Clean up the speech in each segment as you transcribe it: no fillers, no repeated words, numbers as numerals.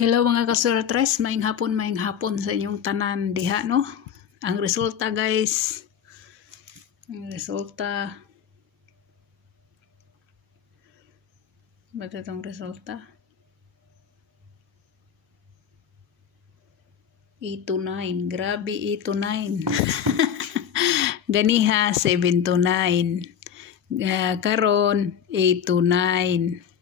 Hello mga kasurtres, maing hapon sa inyong tanan diha no. Ang resulta guys, ba't itong resulta? 8 to 9, grabe 8 to 9. Ganiha 7 to 9. Karon 8 to 9.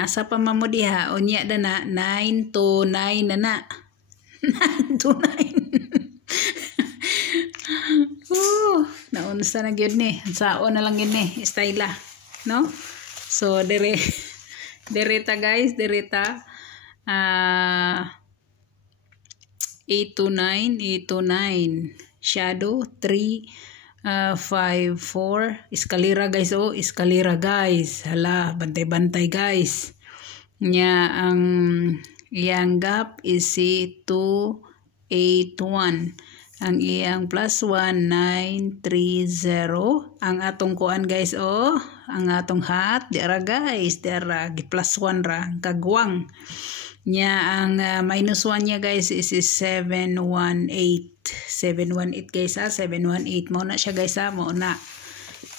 Asa pa mamo diha unya na 9 to 9 na 9 to 9. Naunsa na gyud ni, saon na lang gyud ni style no. So direta guys, 8 to 9, shadow 3, 5, 4, eskalera guys, eskalera guys, hala, bantay-bantay guys. Nya ang iyang gap is 2, 8, 1. Ang iyang plus 1, 9, 3, 0. Ang atong kuan guys, ang atong hat, dira guys, dira, plus 1 ra, kagwang. Nya ang minus 1 niya guys is 718. 718 guys 718 mo na siya guys mo na.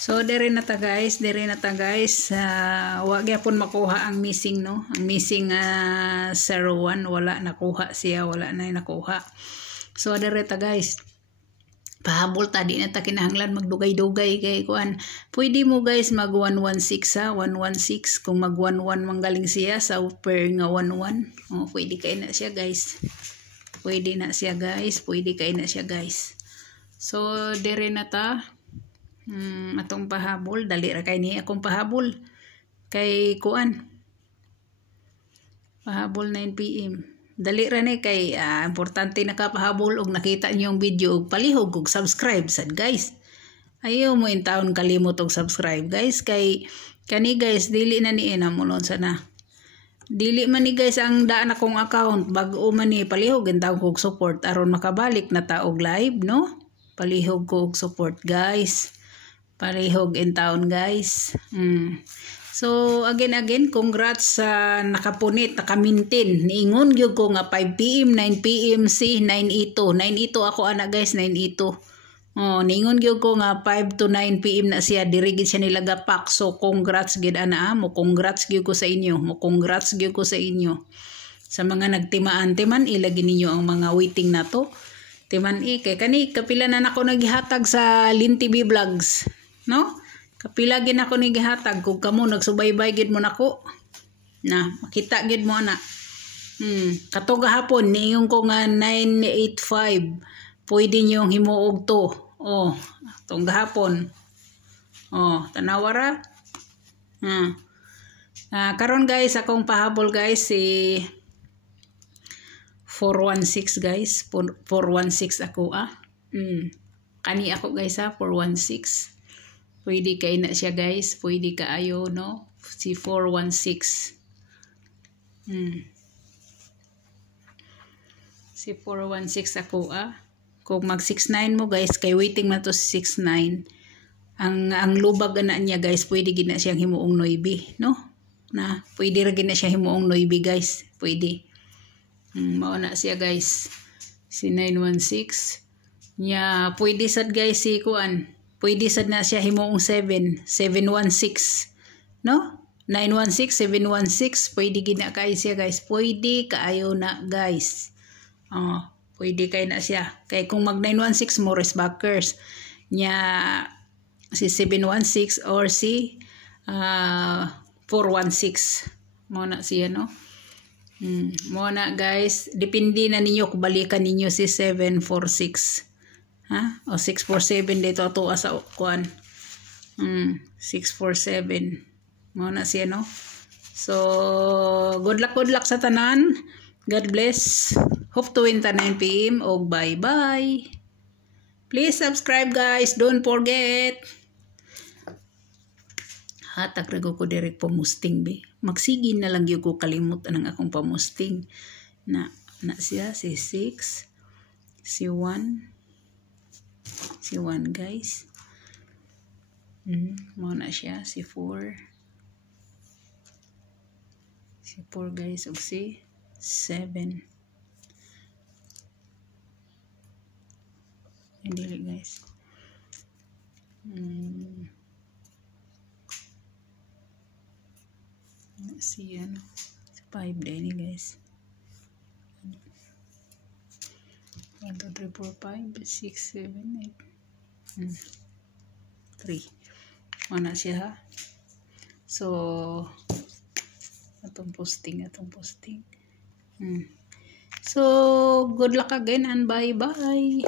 So dire na ta guys, wa gyapon makuha ang missing no. Ang missing 01 wala nakuha siya, wala na nakuha. So dire ta guys. Pahabol ta, di na ta kinahanglan magdugay-dugay kay kuan. Pwede mo guys mag 116 116 kung mag 11 manggaling siya sa per nga 11. Pwede kay na siya guys. Pwede kay na siya guys. So dire na ta atong pahabol, dali ra kay ni akong pahabol kay kuan. Pahabol 9 PM. Dali ra ni kay importante nakapahabol og nakita niyo yung video og palihog og subscribe sad guys. Ayaw mo in taon kalimot og subscribe guys kay kani guys dili na ni mulon sana. Dili man ni guys ang daan akong account, bag-o man ni palihog in taon kog support aron makabalik na ta og live no. Palihog ko og support guys. Palihog in taon guys. So again congrats sa nakapunit, nakamintin. Niingon gyud ko nga 5 PM, 9 PM si 982. 982 ako ana guys, 982. Niingon gyud ko nga 5 to 9 PM na siya, diri gid siya nilagapak. So congrats gid ana mo, congrats gyud ko sa inyo. Sa mga nagtimaan-timan ilagi ninyo ang mga waiting na to. Timan kay kani kapila na nako naghihatag sa Lin TV Vlogs, no? Kapila gid ako ni gihatag kung kamo nagsubaybay gid mo nako. Na makita gid mo na. Kato gahapon niingon ko nga 985. Pwede niyong himuog to. Tong gahapon. Tanawara. Karon guys akong pahabol guys si 416 guys. 416 ako Kani ako guys 416. Pwede kay na siya guys, pwede kaayo no. Si 416. Si 416 ako Kung mag 69 mo guys, kay waiting man to si 69. Ang lubag na niya guys, pwede gid na siyang himuong 9 no. Na pwede ra gid na siya himuong 9 guys, pwede. Mao na siya guys. Si 916. Nya pwede sad guys si kuan. Pwede sad na siya himuong 716 no. 916 716 pwede gid na kay siya guys, pwede kaayo na guys. Pwede kay na siya kay kung mag 916 mo rest backers nya si 716 or si 416 mo na siya no. Mo na guys, depende na ninyo kung balikan ninyo si 746 o 647 dito ato sa kuan. 647 mo na siya no. So good luck sa tanan. God bless. Hope to win ta 9 PM og bye bye. Please subscribe guys, don't forget. Hatag rago ko direct pamusting be. Magsigin na lang gyud ko kalimot ang akong pamusting. Na siya si 6 si 1 guys. Mo na siya si 4 guys og si 7. Dili guys. Si 5 din ni guys. 1, 2, 3, 4, 5, 6, 7, 8. 3. Mana siya ha. So, atong posting. So, good luck again and bye-bye.